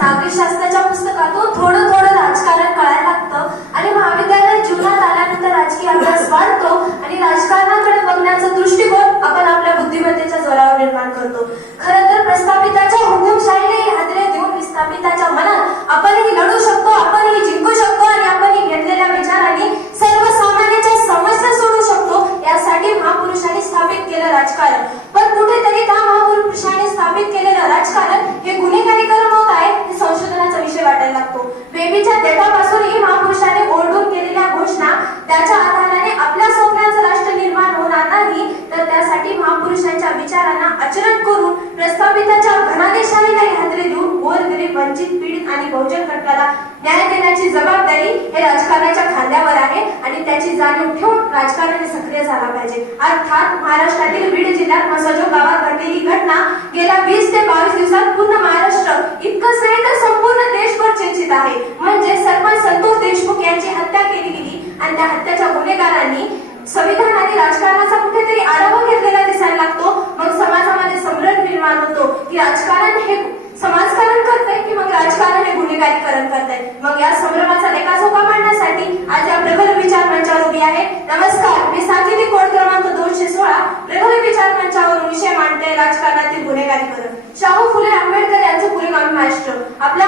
नागरिकशास्त्राच्या पुस्तकातून थोडं थोडं राजकारण कळायला लागतं. आणि महाविद्यालय जीवनात आल्यानंतर राजकीय अभ्यास वाढतो आणि राजकारणाकडे बघण्याचा दृष्टिकोन आपण आपल्या बुद्धिमत्तेच्या जोरावर निर्माण करतो. खरं तर प्रस्थापिताच्या करून प्रस्थापिताच्या घनादेशाहीलाही हादरे गोरगरीब वंचित पीडित आणि बहुजन घटकाला न्याय देण्याची जबाबदारी हे राजकारणाच्या खांद्यावर आहे आणि त्याची जाणीव ठेवून राजकारणाने सक्रिय झाला पाहिजे. अर्थात महाराष्ट्रातील बीड जिल्ह्यात मसजो गावात घडलेली घटना गेल्या वीस ते बावीस दिवसात पूर्ण महाराष्ट्र इतकंच नाही तर संपूर्ण देशभर चर्चित आहे. म्हणजे सरपंच संतोष देशमुख यांची हत्या केली गेली आणि त्या हत्याच्या गुन्हेगारांनी सविता आणि राजकारणाचा कुठेतरी आढावा घेतलेला दिसायला लागतो मग समाजामध्ये संभ्रम निर्माण होतो की राजकारण हे समाजकारण करतंय की मग राजकारण हे गुन्हेगारीकरण मग या संभ्रमाचा लेखाजोखा मांडण्यासाठी आज या प्रबल विचार मंचावर उभी आहे. नमस्कार मी सांकेतिक कोड क्रमांक दोनशे सोळा. प्रबल विचार मंचावर विषय मांडते राजकारणातील गुन्हेगारी गुन्हेगारीकरण शाहू फुले आंबेडकर यांचं पुरेगामी महाराष्ट्र. आपल्या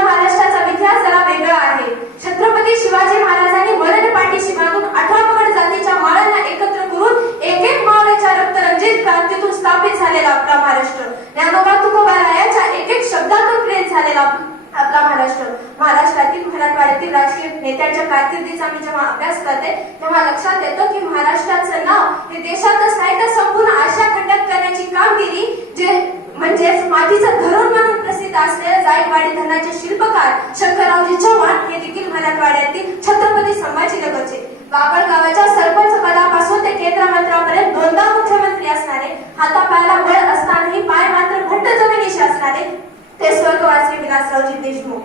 राजकीय नेत्यांच्या कारकिर्दीचा मी जेव्हा अभ्यास करते तेव्हा लक्षात येतं की महाराष्ट्राचं नाव हे देशातच नाही तर संपूर्ण आशा खंडात करण्याची कामगिरी जे म्हणजेच मातीचं धरण म्हणून प्रसिद्ध असलेले जायकवाडी धरणाचे शिल्पकार शंकररावजी चव्हाण हे देखील मराठवाड्यातील छत्रपती संभाजीनगरचे. बाबळ गावाच्या सरपंच पदापासून ते केंद्र मंत्र्यापर्यंत दोनदा मुख्यमंत्री असणारे हातापायाला बळ असतानाही पाय मात्र घट्ट जमिनीशी असणारे ते स्वर्गवासी विलासरावजी देशमुख.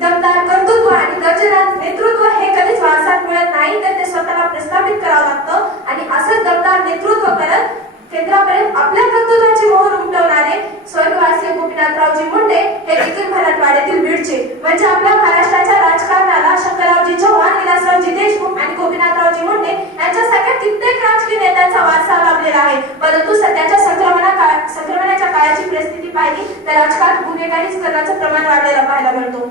दमदार कर्तृत्व आणि नेतृत्व हे कधीच वारसात मिळत नाही तर ते स्वतःला प्रस्थापित करावं लागतं आणि असंच दमदार नेतृत्व करत केंद्रापर्यंत आपल्या कर्तृत्वाची मोहर उमटवणारे स्वर्गवासी गोपीनाथरावजी मुंडे हे देखील मराठवाड्यातील बीडचे म्हणजे आपल्या महाराष्ट्राच्या राजकारणाला शंकररावजी चव्हाण विलासरावजी देशमुख आणि गोपीनाथरावजी मुंडे यांच्यासारख्या कित्येक राजकीय नेत्यांचा वारसा लाभलेला आहे. परंतु सध्याच्या संक्रमणा काळ संक्रमणाच्या काळाची परिस्थिती पाहिली तर राजकारण गुन्हेगारीकरणाचं प्रमाण वाढलेलं पाहायला मिळतो.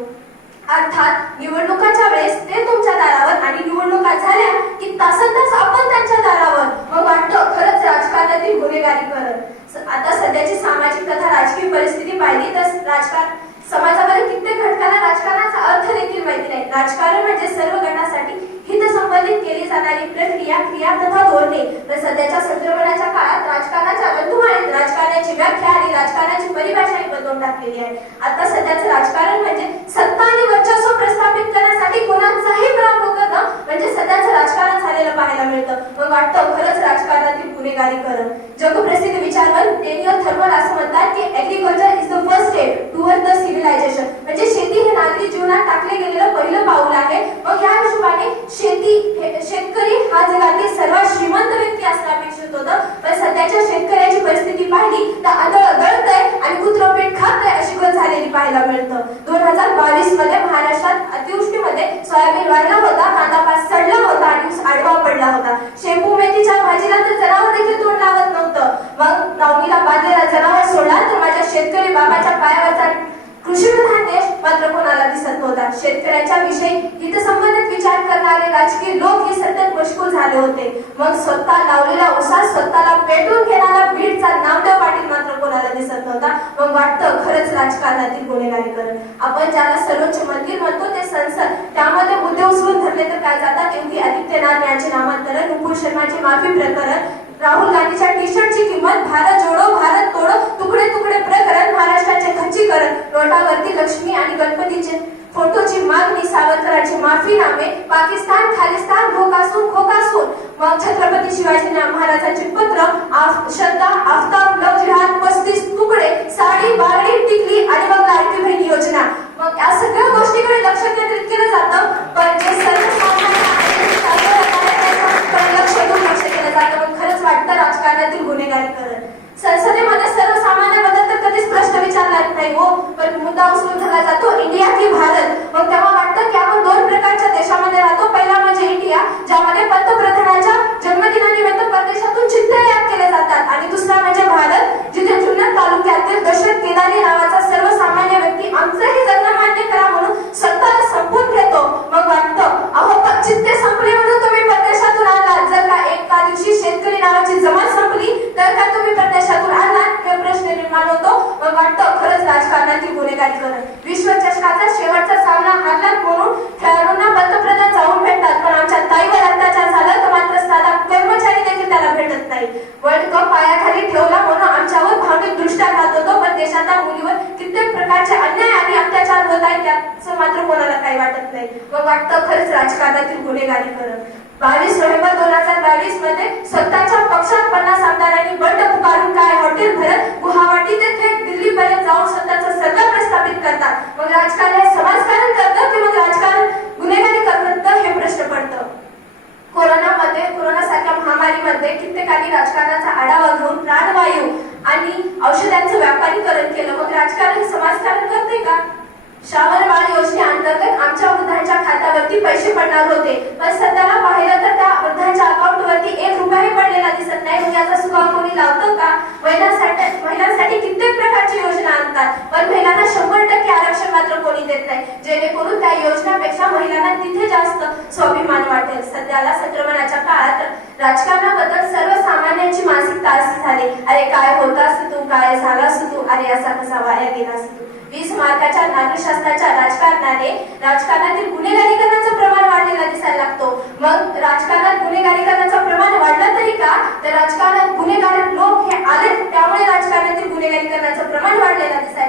अर्थात निवडणुकाच्या वेळेस ते तुमच्या दारावर आणि निवडणुका झाल्या की तासन तास आपण त्यांच्या दारावर. मग वाटतं खरंच राजकारणातील गुन्हेगारी करत. आता सध्याची सामाजिक तथा राजकीय परिस्थिती पाहिली तर राजकारण समाजामध्ये कित्येक घटकांना राजकारणाचा अर्थ देखील माहिती नाही. राजकारण म्हणजे सर्व गटासाठी हित संबंधित केली जाणारी प्रक्रिया क्रिया तथा धोरणे. तर सध्याच्या संक्रमणाच्या काळात राजकारणाच्या बंधुमाळीत राजकारणाची व्याख्या आणि राजकारणाची परिभाषाही बदलून टाकलेली आहे. आता सध्याचं राजकारण म्हणजे सत्ता आणि वर्चस्व प्रस्थापित करण्यासाठी कोणाचाही पराभव करणं म्हणजे सध्याचं राजकारण झालेलं पाहायला मिळतं मग वाटतं खरंच राजकारणातील गुन्हेगारीकरण जगप्रसिद्ध विचारवंत डेनियल थर्मल असं म्हणतात की agriculture is the first step toward the civilisation म्हणजे शेती हे नागरी जीवनात टाकले गेलेलं पहिलं पाऊल आहे. मग या हिशोबाने शेती हे- शेतकरी हा जगातील सर्वात श्रीमंत व्यक्ती असणं अपेक्षित होतं पण सध्याच्या शेतकऱ्याची परिस्थिती पाहिली तर आदळ दळतय आणि कुत्रपीठ खातय अशी गत झालेली पाहायला मिळतं दोन हजार बावीसमध्ये महाराष्ट्रात अतिवृष्टीमध्ये सोयाबीन वाढला होता कांदा पास सडला होता आणि ऊस आडवा पडला होता शेपू मेथीच्या भाजीला तर जनावर देखील तोंड लावत नव्हतं मग दावणीला बांधलेला जनावर सोडला तर माझ्या शेतकरी बाबाच्या पायावरचा कृषी प्रधान देश मात्र कोणाला दिसत नव्हता शेतकऱ्यांच्या विषयी हितसंबंधित विचार करणारे राजकीय लोक हे सतत मशगूल झाले होते. मग स्वतः लावलेला उसात स्वतःला पेटून घेणारा बीडचा नामदेव पाटील मात्र कोणाला दिसत नव्हता. मग वाटतं खरंच राजकारणातील गुन्हेगारीकरण. आपण ज्याला सर्वोच्च मंदिर म्हणतो ते संसद त्यामध्ये मुद्दे उचलून धरले तर काय जातात? योगी आदित्यनाथ यांचे नामांतरण नुपूर शर्माचे माफी प्रकरण राहुल गांधीच्या टी शर्टची किंमत भारत जोडो भारत तोडो तुकडे तुकडे प्रकरण महाराष्ट्राचे खच्चीकरण. नोटावरती लक्ष्मी आणि गणपतीचे फोटोची मागणी सावरकरांचे माफीनामे पाकिस्तान खालिस्तान भोकासून खोकासून. मग छत्रपती शिवाजी महाराजांचे पत्र आफ- श्रद्धा आफताब लव जिहाद पस्तीस तुकडे साडी बागडी टिकली आणि मग लाडकी बहीण योजना. मग या सगळ्या गोष्टीकडे लक्ष केंद्रित केलं जातं पण जे सर्व लक्ष साधं लक्ष दुर्लक्ष केलं जातं मग राजकारणातील गुन्हेगारीकरण संसदेमध्ये सर्व नाही. वर्ल्ड कप पायाखाली ठेवला म्हणून आमच्यावर भावनिक दृष्ट्या घात होतो पण देशाच्या मुलीवर कित्येक प्रकारचे अन्याय आणि अत्याचार होत आहेत त्याचं मात्र कोणाला काही वाटत नाही. मग वाटतं खरंच राजकारणातील गुन्हेगारी करत बावीस नोव्हेंबर दोन हजार बावीसमध्ये स्वतःच्या पक्षात पन्नास आमदारांनी बंड पुकारून काय हॉटेल भरत गुवाहाटी ते थेट दिल्लीपर्यंत जाऊन स्वतःचं सरकार प्रस्थापित करतात. मग राजकारण हे समाजकारण करतं की मग राजकारण गुन्हेगारी करतं हे प्रश्न पडतं कोरोनामध्ये कोरोनासारख्या महामारीमध्ये कित्येकांनी राजकारणाचा आढावा घेऊन प्राणवायू आणि औषधांचं व्यापारीकरण केलं. मग राजकारण समाजकारण करते का? श्रावण बाळ योजनेअंतर्गत आमच्या वृद्धांच्या खात्यावरती पैसे पडणार होते. पण सध्याला पाहिलं तर त्या वृद्धांच्या अकाउंटवरती एक रुपयाही पडलेला दिसत नाही. मग याचा सुगाव कोणी लावतं का? महिलांसाठी महिलांसाठी कित्येक प्रकारची योजना आणतात. पण महिलांना शंभर टक्के आरक्षण मात्र कोणी देत नाही. जेणेकरून त्या योजनापेक्षा महिलांना तिथे जास्त स्वाभिमान वाटेल. सध्याला संक्रमणाच्या काळात राजकारणाबद्दल सर्वसामान्यांची मानसिक तारसी झाली. अरे काय होतास तू काय झालास तू अरे असा कसा वाया गेला असतो वीस मार्काच्या नागरिकशास्त्राच्या राजकारणाने राजकारणातील गुन्हेगारीकरणाचं प्रमाण वाढलेला दिसायला लागतो. मग राजकारणात गुन्हेगारीकरणाचं प्रमाण वाढलं तरी का? तर राजकारणात गुन्हेगार लोक हे आले त्यामुळे राजकारणातील गुन्हेगारीकरणाचं प्रमाण वाढलेला दिसायला